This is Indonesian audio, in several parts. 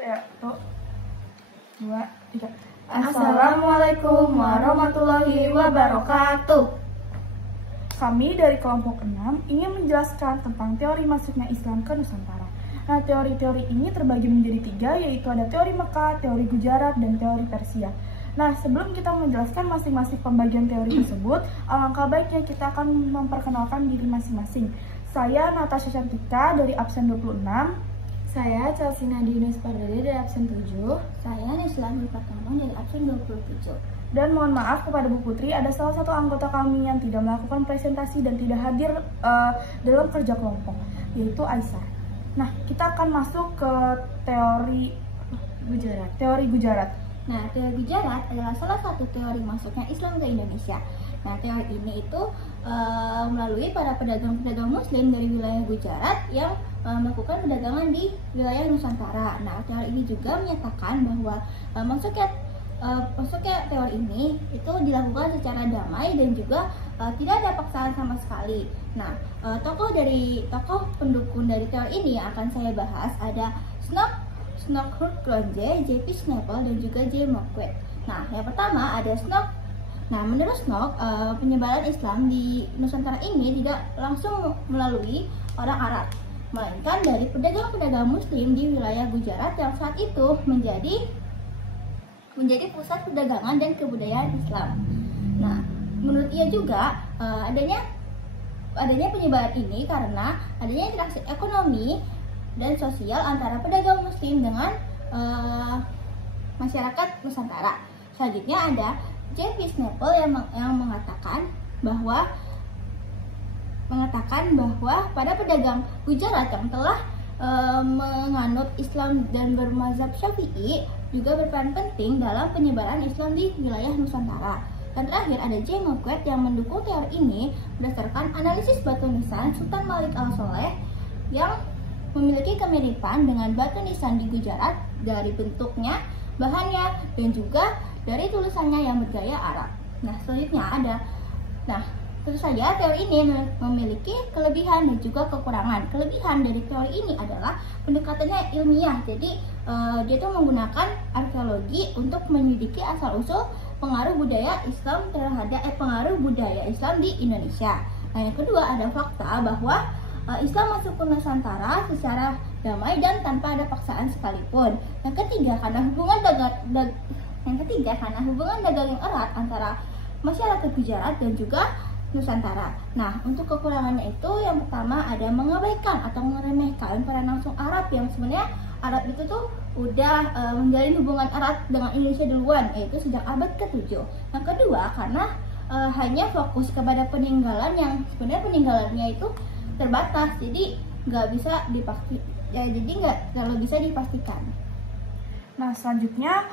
Ya, tuh. 2, 3. Assalamualaikum warahmatullahi wabarakatuh. Kami dari kelompok 6 ingin menjelaskan tentang teori masuknya Islam ke Nusantara. Nah, teori-teori ini terbagi menjadi 3, yaitu ada teori Mekah, teori Gujarat, dan teori Persia. Nah, sebelum kita menjelaskan masing-masing pembagian teori tersebut, alangkah baiknya kita akan memperkenalkan diri masing-masing. Saya Natasha Cantika dari absen 26. Saya Chelsea Nadine Pardede dari absen 7. Saya Nislan Pratama dari absen 27. Dan mohon maaf kepada Bu Putri, ada salah satu anggota kami yang tidak melakukan presentasi dan tidak hadir dalam kerja kelompok, yaitu Aisyah. Nah, kita akan masuk ke teori Gujarat. Nah, teori Gujarat adalah salah satu teori masuknya Islam ke Indonesia. Nah, teori ini itu melalui para pedagang-pedagang Muslim dari wilayah Gujarat yang melakukan perdagangan di wilayah Nusantara. Nah, teori ini juga menyatakan bahwa masuknya teori ini itu dilakukan secara damai dan juga tidak ada paksaan sama sekali. Nah, tokoh pendukung dari teori ini yang akan saya bahas ada Snodgrass, J.P. Schnabel, dan juga J. Marquette. Nah, yang pertama ada Snodgrass. Nah, menurut Snodgrass, penyebaran Islam di Nusantara ini tidak langsung melalui orang Arab, melainkan dari pedagang-pedagang Muslim di wilayah Gujarat yang saat itu menjadi pusat perdagangan dan kebudayaan Islam. Nah, menurut ia juga adanya penyebaran ini karena adanya interaksi ekonomi dan sosial antara pedagang Muslim dengan masyarakat Nusantara. Selanjutnya ada J.P. Schnabel yang mengatakan bahwa pada pedagang Gujarat yang telah menganut Islam dan bermazhab Syafi'i juga berperan penting dalam penyebaran Islam di wilayah Nusantara. Dan terakhir ada J. Marquette yang mendukung teori ini berdasarkan analisis batu nisan Sultan Malik Al-Soleh yang memiliki kemiripan dengan batu nisan di Gujarat dari bentuknya, bahannya, dan juga dari tulisannya yang bergaya Arab. Nah, selanjutnya tentu saja teori ini memiliki kelebihan dan juga kekurangan. Kelebihan dari teori ini adalah pendekatannya ilmiah. Jadi dia itu menggunakan arkeologi untuk menyelidiki asal-usul pengaruh budaya Islam pengaruh budaya Islam di Indonesia. Nah, yang kedua ada fakta bahwa Islam masuk ke Nusantara secara damai dan tanpa ada paksaan sekalipun. Yang ketiga karena hubungan dagang yang erat antara masyarakat Gujarat dan juga Nusantara. Nah, untuk kekurangannya itu yang pertama ada mengabaikan atau meremehkan peran langsung Arab yang sebenarnya Arab itu tuh udah menjalin hubungan erat dengan Indonesia duluan, yaitu sejak abad ke-7. Yang kedua karena hanya fokus kepada peninggalan yang sebenarnya peninggalannya itu terbatas, jadi nggak terlalu bisa dipastikan. Nah, selanjutnya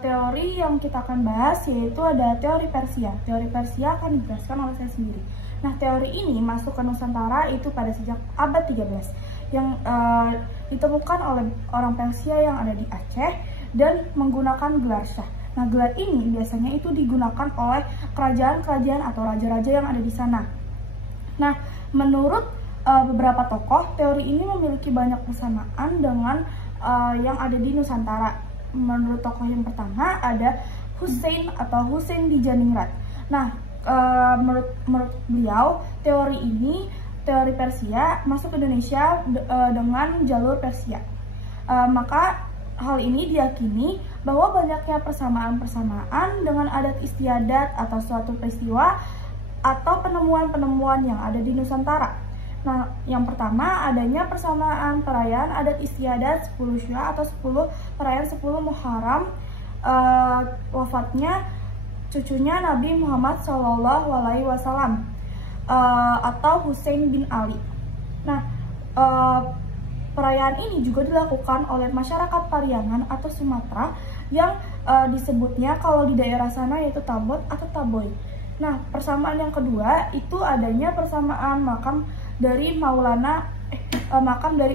teori yang kita akan bahas yaitu ada teori Persia. Teori Persia akan dijelaskan oleh saya sendiri. Nah, teori ini masuk ke Nusantara itu pada sejak abad 13 yang ditemukan oleh orang Persia yang ada di Aceh dan menggunakan gelar Syah. Nah, gelar ini biasanya itu digunakan oleh kerajaan-kerajaan atau raja-raja yang ada di sana. Nah, menurut beberapa tokoh, teori ini memiliki banyak persamaan dengan yang ada di Nusantara. Menurut tokoh yang pertama ada Hussein di Janingrat. Nah, menurut beliau teori Persia masuk ke Indonesia dengan jalur Persia. Maka hal ini diyakini bahwa banyaknya persamaan-persamaan dengan adat istiadat atau suatu peristiwa atau penemuan-penemuan yang ada di Nusantara. Nah, yang pertama adanya persamaan perayaan adat istiadat 10 Syawal atau 10 perayaan 10 Muharram, wafatnya cucunya Nabi Muhammad SAW atau Husain bin Ali. Nah, perayaan ini juga dilakukan oleh masyarakat Pariangan atau Sumatera yang disebutnya kalau di daerah sana yaitu Tabot atau Taboy. Nah, persamaan yang kedua itu adanya persamaan makam dari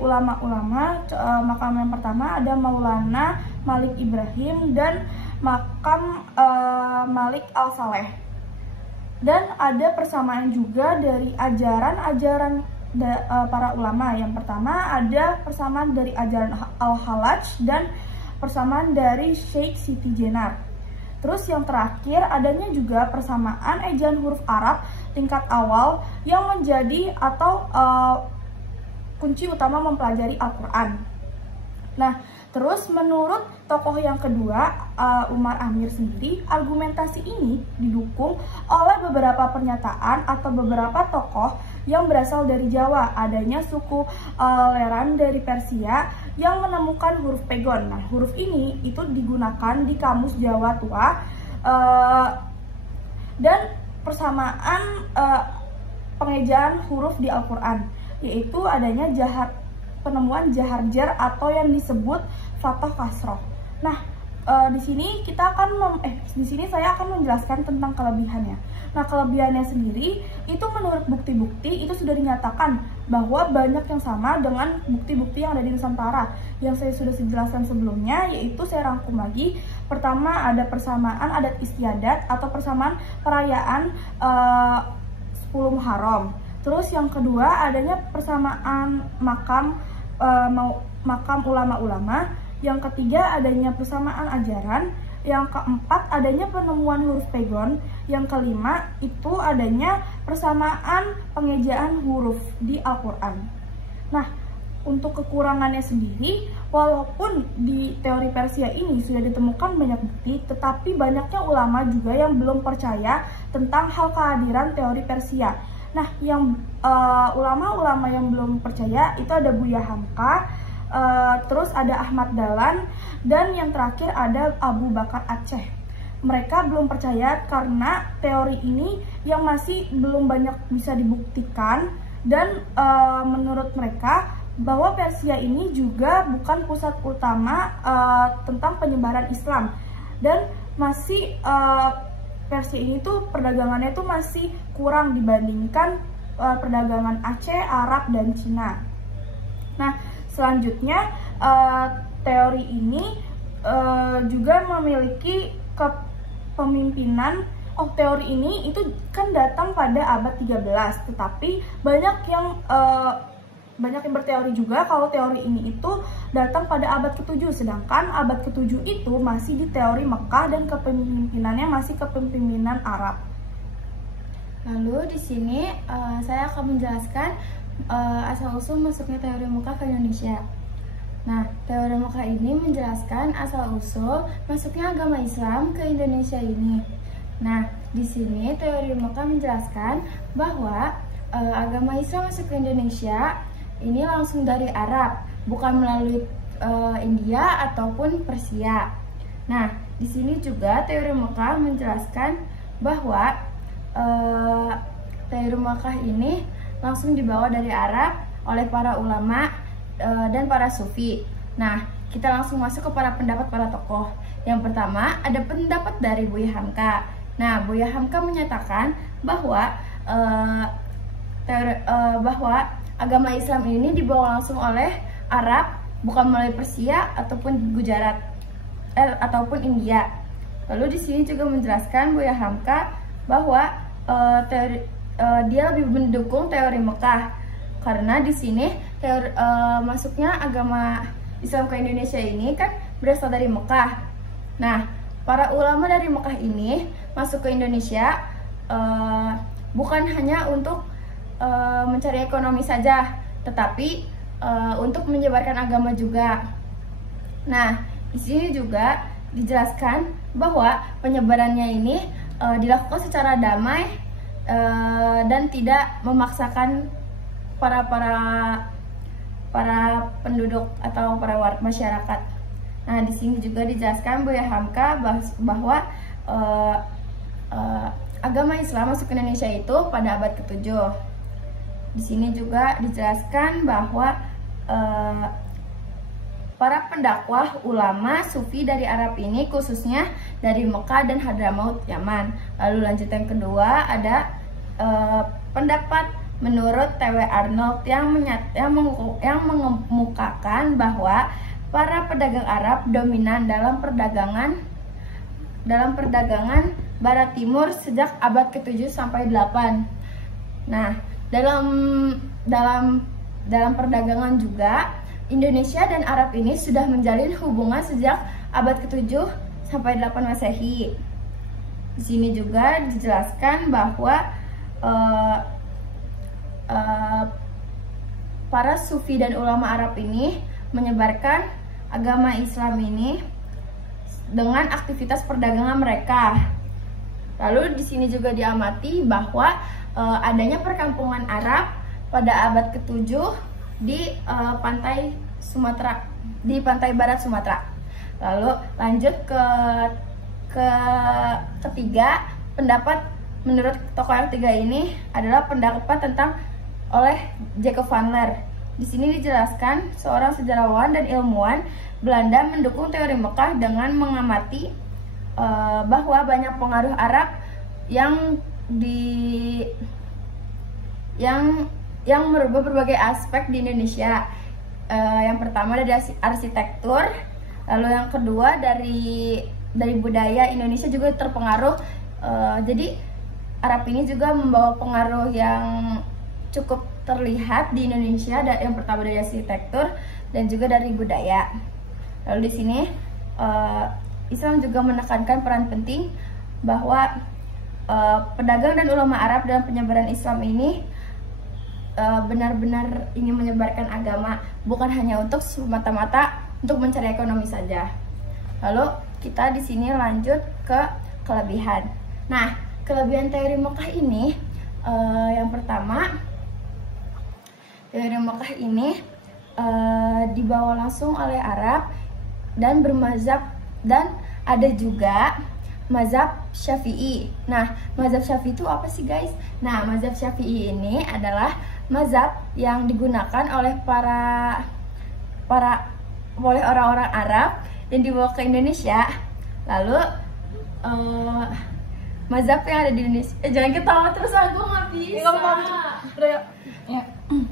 ulama-ulama. Makam yang pertama ada Maulana Malik Ibrahim dan makam Malik Al-Saleh. Dan ada persamaan juga dari ajaran-ajaran para ulama. Yang pertama ada persamaan dari ajaran Al-Hallaj dan persamaan dari Sheikh Siti Jenar. Terus yang terakhir adanya juga persamaan ejaan huruf Arab tingkat awal yang menjadi atau kunci utama mempelajari Al-Quran. Nah, terus menurut tokoh yang kedua, Umar Amir sendiri, argumentasi ini didukung oleh beberapa pernyataan atau beberapa tokoh yang berasal dari Jawa. Adanya suku Leran dari Persia yang menemukan huruf pegon. Nah, huruf ini itu digunakan di kamus Jawa tua dan persamaan pengejaan huruf di Al-Quran, yaitu adanya penemuan jaharjar atau yang disebut fathah kasroh. Nah, di sini saya akan menjelaskan tentang kelebihannya. Nah, kelebihannya sendiri itu menurut bukti-bukti itu sudah dinyatakan bahwa banyak yang sama dengan bukti-bukti yang ada di Nusantara yang saya sudah jelaskan sebelumnya, yaitu saya rangkum lagi. Pertama, ada persamaan adat istiadat atau persamaan perayaan 10 Muharram. Terus yang kedua adanya persamaan makam ulama-ulama. Yang ketiga adanya persamaan ajaran. Yang keempat adanya penemuan huruf pegon. Yang kelima itu adanya persamaan pengejaan huruf di Al-Quran. Nah, untuk kekurangannya sendiri, walaupun di teori Persia ini sudah ditemukan banyak bukti, tetapi banyaknya ulama juga yang belum percaya tentang hal kehadiran teori Persia. Nah, yang ulama-ulama yang belum percaya itu ada Buya Hamka, terus ada Ahmad Dahlan, dan yang terakhir ada Abu Bakar Aceh. Mereka belum percaya karena teori ini yang masih belum banyak bisa dibuktikan, dan menurut mereka bahwa Persia ini juga bukan pusat utama tentang penyebaran Islam, dan masih Persia ini tuh perdagangannya tuh masih kurang dibandingkan perdagangan Aceh, Arab, dan Cina. Nah, selanjutnya teori ini juga memiliki kepemimpinan. Teori ini itu kan datang pada abad 13, tetapi banyak yang berteori juga kalau teori ini itu datang pada abad ke-7, sedangkan abad ke-7 itu masih di teori Mekah dan kepemimpinannya masih kepemimpinan Arab. Lalu di sini saya akan menjelaskan asal-usul masuknya teori Mekah ke Indonesia. Nah, teori Mekah ini menjelaskan asal-usul masuknya agama Islam ke Indonesia ini. Nah, di sini teori Mekah menjelaskan bahwa agama Islam masuk ke Indonesia ini langsung dari Arab, bukan melalui India ataupun Persia. Nah, di sini juga teori Mekah menjelaskan bahwa teori Mekah ini langsung dibawa dari Arab oleh para ulama dan para sufi. Nah, kita langsung masuk ke para pendapat para tokoh. Yang pertama ada pendapat dari Buya Hamka. Nah, Buya Hamka menyatakan bahwa bahwa agama Islam ini dibawa langsung oleh Arab, bukan melalui Persia ataupun Gujarat ataupun India. Lalu di sini juga menjelaskan Buya Hamka bahwa dia lebih mendukung teori Mekah karena di sini masuknya agama Islam ke Indonesia ini kan berasal dari Mekah. Nah, para ulama dari Mekah ini masuk ke Indonesia bukan hanya untuk mencari ekonomi saja, tetapi untuk menyebarkan agama juga. Nah, di sini juga dijelaskan bahwa penyebarannya ini dilakukan secara damai dan tidak memaksakan para penduduk atau para masyarakat. Nah, di sini juga dijelaskan Buya Hamka bahwa agama Islam masuk ke Indonesia itu pada abad ke-7. Di sini juga dijelaskan bahwa para pendakwah ulama sufi dari Arab ini khususnya dari Mekah dan Hadramaut, Yaman. Lalu lanjut yang kedua ada pendapat menurut T.W. Arnold yang mengemukakan bahwa para pedagang Arab dominan dalam perdagangan Barat Timur sejak abad ke-7 sampai 8. Nah, dalam dalam perdagangan juga, Indonesia dan Arab ini sudah menjalin hubungan sejak abad ke-7 sampai 8 Masehi. Di sini juga dijelaskan bahwa para sufi dan ulama Arab ini menyebarkan agama Islam ini dengan aktivitas perdagangan mereka. Lalu di sini juga diamati bahwa adanya perkampungan Arab pada abad ke-7 di pantai Sumatera, di pantai barat Sumatera. Lalu lanjut ke ketiga, pendapat menurut tokoh yang ketiga ini adalah pendapat tentang oleh Jacob van Leer. Di sini dijelaskan seorang sejarawan dan ilmuwan Belanda mendukung teori Mekah dengan mengamati bahwa banyak pengaruh Arab yang merubah berbagai aspek di Indonesia. Yang pertama dari arsitektur, lalu yang kedua dari budaya. Indonesia juga terpengaruh. Jadi Arab ini juga membawa pengaruh yang cukup terlihat di Indonesia. Yang pertama dari arsitektur dan juga dari budaya. Lalu di sini Islam juga menekankan peran penting bahwa pedagang dan ulama Arab dalam penyebaran Islam ini benar-benar ingin menyebarkan agama, bukan hanya untuk semata-mata untuk mencari ekonomi saja. Lalu kita di sini lanjut ke kelebihan. Nah, kelebihan teori Mekah ini yang pertama, teori Mekah ini dibawa langsung oleh Arab dan bermazhab, dan ada juga mazhab Syafi'i. Nah, mazhab Syafi'i itu apa sih guys? Nah, mazhab Syafi'i ini adalah mazhab yang digunakan oleh oleh orang-orang Arab dan dibawa ke Indonesia. Lalu mazhab yang ada di Indonesia, jangan ketawa terus, aku nggak bisa.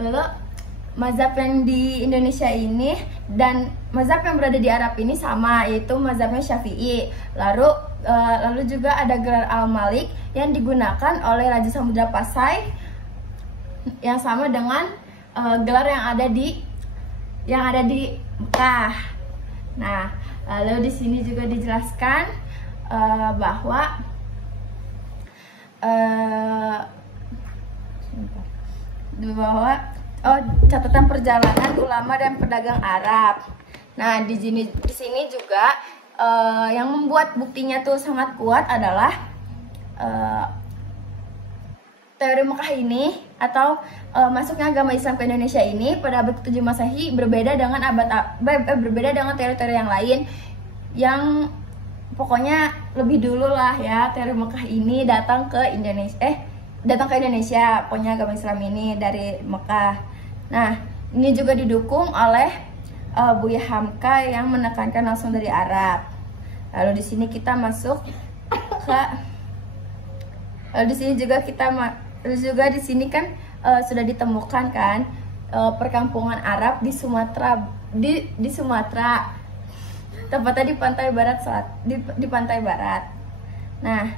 Lalu mazhab yang di Indonesia ini dan mazhab yang berada di Arab ini sama, yaitu mazhabnya Syafi'i. Lalu juga ada gelar Al-Malik yang digunakan oleh Raja Samudra Pasai, yang sama dengan gelar yang ada di Mekah. Nah, lalu di sini juga dijelaskan bahwa catatan perjalanan ulama dan pedagang Arab. Nah, di sini juga yang membuat buktinya tuh sangat kuat adalah teori Mekah ini atau masuknya agama Islam ke Indonesia ini pada abad ke-7 Masehi berbeda dengan teori-teori yang lain, yang pokoknya lebih dulu lah ya teori Mekah ini datang ke Indonesia, pokoknya agama Islam ini dari Mekah. Nah, ini juga didukung oleh Buya Hamka yang menekankan langsung dari Arab. Lalu di sini kita masuk ke di sini kan sudah ditemukan kan perkampungan Arab di Sumatera, di Sumatera, tepatnya di pantai barat di pantai barat. Nah,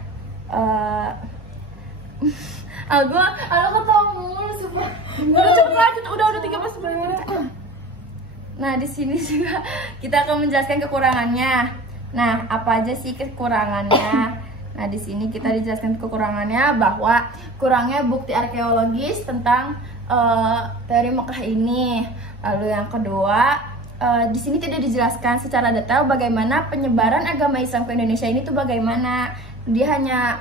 aku ketemu sumpah. Udah cepet lanjut, udah 13 menit. Nah, di sini juga kita akan menjelaskan kekurangannya. Nah, apa aja sih kekurangannya? Nah, di sini kita dijelaskan kekurangannya bahwa kurangnya bukti arkeologis tentang teori Mekah ini. Lalu yang kedua, di sini tidak dijelaskan secara detail bagaimana penyebaran agama Islam ke Indonesia ini tuh bagaimana. Dia hanya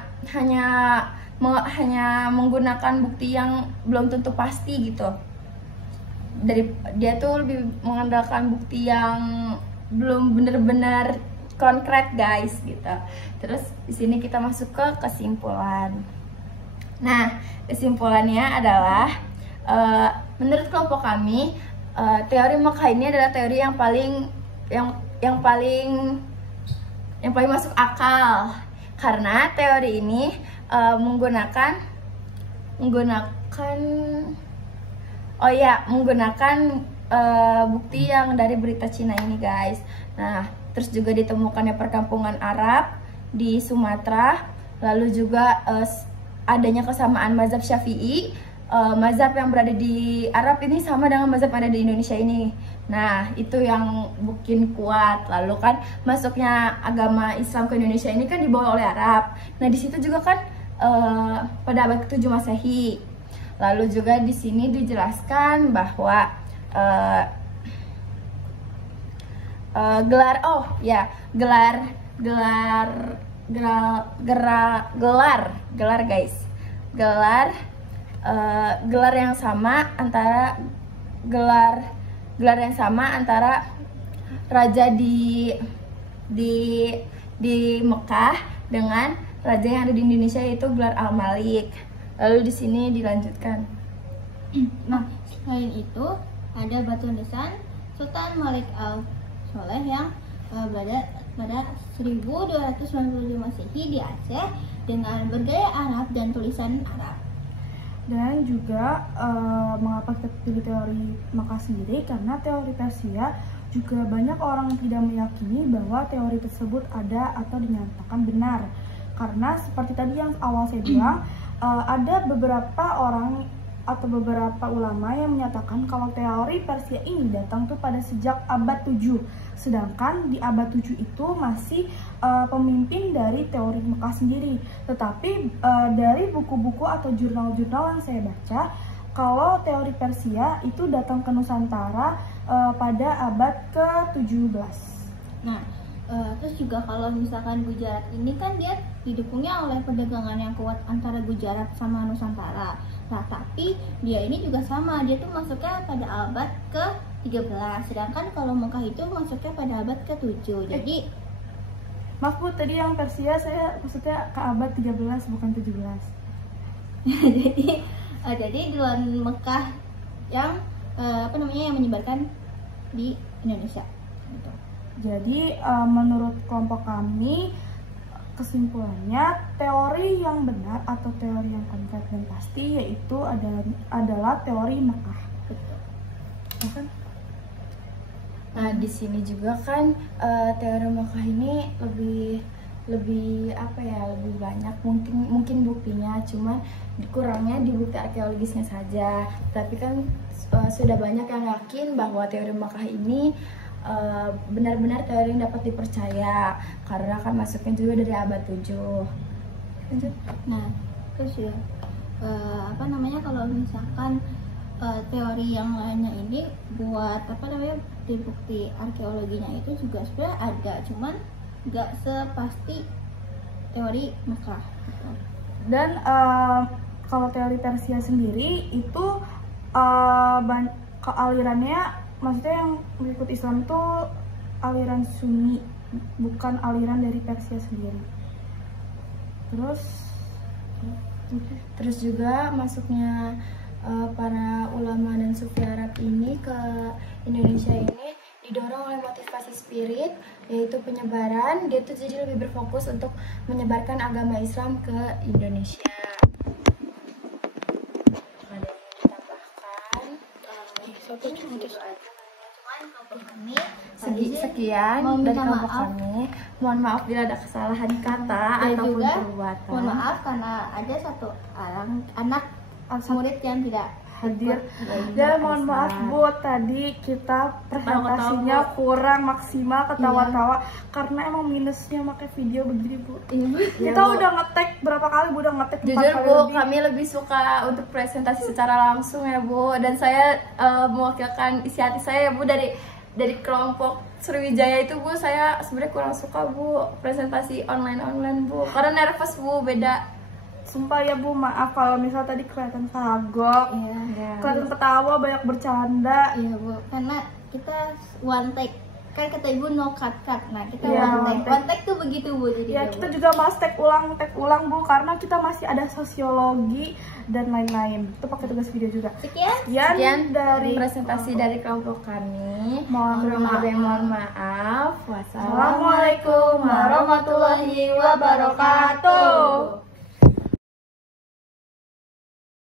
menggunakan bukti yang belum tentu pasti gitu. Dia tuh lebih mengandalkan bukti yang belum benar-benar konkret guys gitu. Terus di sini kita masuk ke kesimpulan. Nah, kesimpulannya adalah menurut kelompok kami teori Mekah ini adalah teori yang paling masuk akal, karena teori ini menggunakan bukti yang dari berita Cina ini guys. Nah, terus juga ditemukannya perkampungan Arab di Sumatera, lalu juga adanya kesamaan mazhab Syafi'i, mazhab yang berada di Arab ini sama dengan mazhab yang ada di Indonesia ini. Nah, itu yang bikin kuat. Lalu kan masuknya agama Islam ke Indonesia ini kan dibawa oleh Arab. Nah, di situ juga kan pada abad ke-7 Masehi. Lalu juga di sini dijelaskan bahwa gelar yang sama antara raja di Mekah dengan raja yang ada di Indonesia, yaitu gelar Al-Malik. Lalu di sini dilanjutkan. Nah, selain itu ada batu nisan Sultan Malik Al-Soleh yang berada pada 1297 Masehi di Aceh dengan bergaya Arab dan tulisan Arab. Dan juga mengapa kita pilih teori Makkah sendiri, karena teori Persia juga banyak orang yang tidak meyakini bahwa teori tersebut ada atau dinyatakan benar. Karena seperti tadi yang awal saya bilang, ada beberapa orang atau beberapa ulama yang menyatakan kalau teori Persia ini datang tuh pada sejak abad 7. Sedangkan di abad 7 itu masih pemimpin dari teori Mekah sendiri. Tetapi dari buku-buku atau jurnal-jurnal yang saya baca, kalau teori Persia itu datang ke Nusantara pada abad ke-17. Nah, terus juga kalau misalkan Gujarat ini kan dia didukungnya oleh perdagangan yang kuat antara Gujarat sama Nusantara. Nah, tapi dia ini juga sama, dia tuh masuknya pada abad ke-13, sedangkan kalau Mekah itu masuknya pada abad ke-7. Jadi maaf Bu, tadi yang Persia saya maksudnya ke abad 13 bukan 17. jadi duluan Mekah yang yang menyebarkan di Indonesia gitu. Jadi menurut kelompok kami, kesimpulannya teori yang benar atau teori yang konkret dan pasti yaitu adalah teori Mekah. Betul. Kan? Nah, di sini juga kan teori Mekah ini lebih banyak mungkin buktinya, cuman kurangnya di bukti arkeologisnya saja. Tapi kan sudah banyak yang yakin bahwa teori Mekah ini benar-benar teori yang dapat dipercaya karena kan masuknya juga dari abad 7. Lanjut. Nah, terus ya kalau misalkan teori yang lainnya ini buat bukti arkeologinya itu juga sebenarnya ada, cuman nggak sepasti teori Mekah gitu. Dan kalau teori Persia sendiri itu alirannya, maksudnya yang mengikut Islam itu aliran Sunni, bukan aliran dari Persia sendiri. Terus juga masuknya para ulama dan sufi Arab ini ke Indonesia ini didorong oleh motivasi spirit, yaitu penyebaran. Dia tuh jadi lebih berfokus untuk menyebarkan agama Islam ke Indonesia. Ada yang ditambahkan? Sekian dari kelompok kami. Mohon maaf bila ada kesalahan kata ataupun perbuatan. Mohon maaf karena ada satu anak murid yang tidak hadir. Dan mohon maaf Bu, tadi kita presentasinya kurang maksimal, ketawa-tawa karena emang minusnya pakai video begini Bu. Kita udah ngetek berapa kali Bu, udah ngetek 4 Jujur kali Bu, lebih. kami lebih suka untuk presentasi secara langsung ya Bu. Dan saya mewakilkan isi hati saya ya Bu, dari kelompok Sriwijaya itu Bu, saya sebenarnya kurang suka Bu presentasi online Bu, karena nervous Bu, beda. Sumpah ya Bu, maaf kalau misal tadi kelihatan kagok, kelihatan ketawa, banyak bercanda. Iya Bu, karena kita one take, kan kata Ibu no cut. Nah kita one take tuh begitu Bu. Jadi ya kita juga mas take ulang Bu, karena kita masih ada sosiologi dan lain-lain. Itu pakai tugas video juga. Sekian dari presentasi dari kelompok kami. Mohon maaf. Wassalamualaikum warahmatullahi wabarakatuh.